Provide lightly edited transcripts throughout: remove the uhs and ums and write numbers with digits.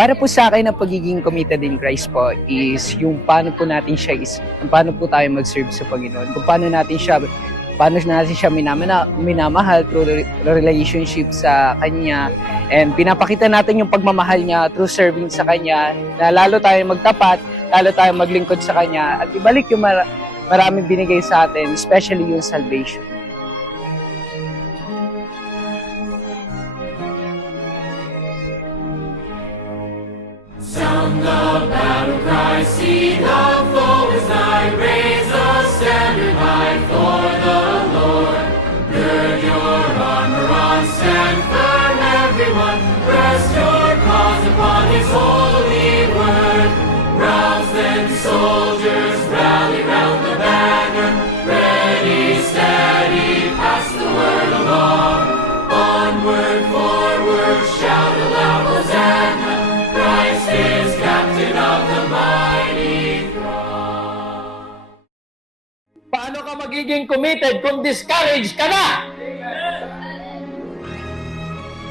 Para po sa akin, ang pagiging committed in Christ po is yung paano po natin siya paano po tayo mag-serve sa Panginoon, kung paano natin siya minamahal through the relationship sa Kanya, and pinapakita natin yung pagmamahal niya through serving sa Kanya, na lalo tayo magtapat, lalo tayo maglingkod sa Kanya, at ibalik yung maraming binigay sa atin, especially yung salvation. Sound the battle cry, see the foe is nigh, raise a standard high for the Lord. Gird your armor on, stand firm everyone, rest your cause upon His holy word. Rouse then soldiers, rally round the banner, ready, steady, pass the word along. Onward, forward, shout aloud, Hosanna, Christ is captain of the mighty throng. Paano ka magiging committed kung discouraged ka na?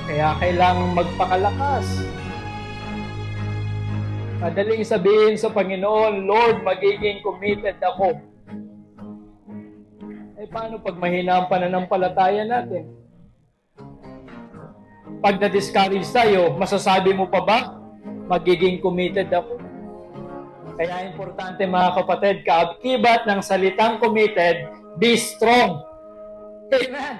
Kaya kailangang magpakalakas. Madaling sabihin sa Panginoon, Lord, magiging committed ako. Eh paano pag mahina ang pananampalataya natin? Pag na-discourage tayo, masasabi mo pa ba, magiging committed ako? Kaya importante mga kapatid, kaakibat ng salitang committed, be strong. Amen.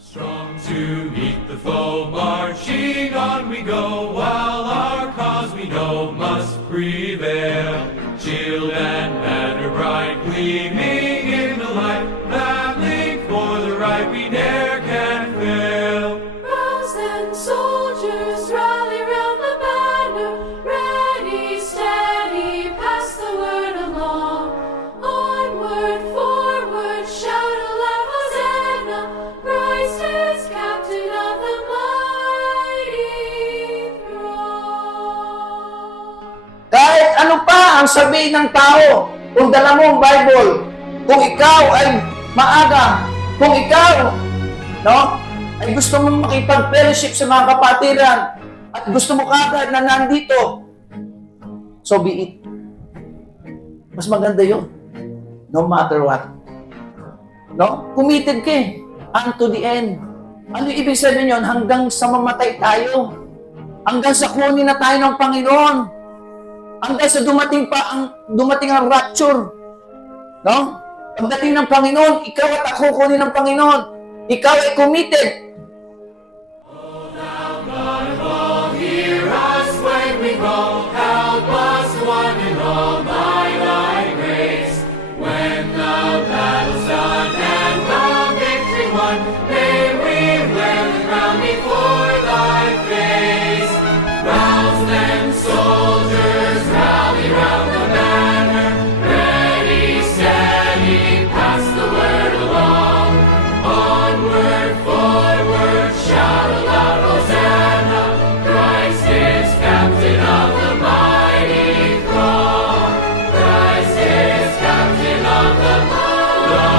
Strong to meet the foe, marching on we go, while our cause we know must prevail. Shield and banner bright, gleaming in the light, battling for the right we ne'er can fail. Rouse then soldiers, rally round the banner, ready, steady, pass the word along. Onward, forward, shout aloud, Hosanna, Christ is captain of the mighty throng. Kahit ano pa ang sabihin ng tao, kung dala mo ang Bible, kung ikaw ay maaga, kung ikaw, ay gusto mong makipag-fellowship sa mga kapatiran, at gusto mo kagad na nandito, so be it. Mas maganda yun. No matter what. Committed ka unto the end. Ano ibig sabihin yun? Hanggang sa mamatay tayo. Hanggang sa kunin na tayo ng Panginoon. Hanggang sa dumating ang rapture. Pagdating ng Panginoon, ikaw at ako kunin ng Panginoon. Ikaw ay committed. Hear us when we go, help us one and all by thy grace. When the battle's done and the victory won, may we wear the crown before thy face. Rouse then soldiers, rally round the banner, ready, steady, pass the word along. Onward, forward, shout aloud, Hosanna, Christ is captain of the mighty throng. Christ is captain of the mighty throng.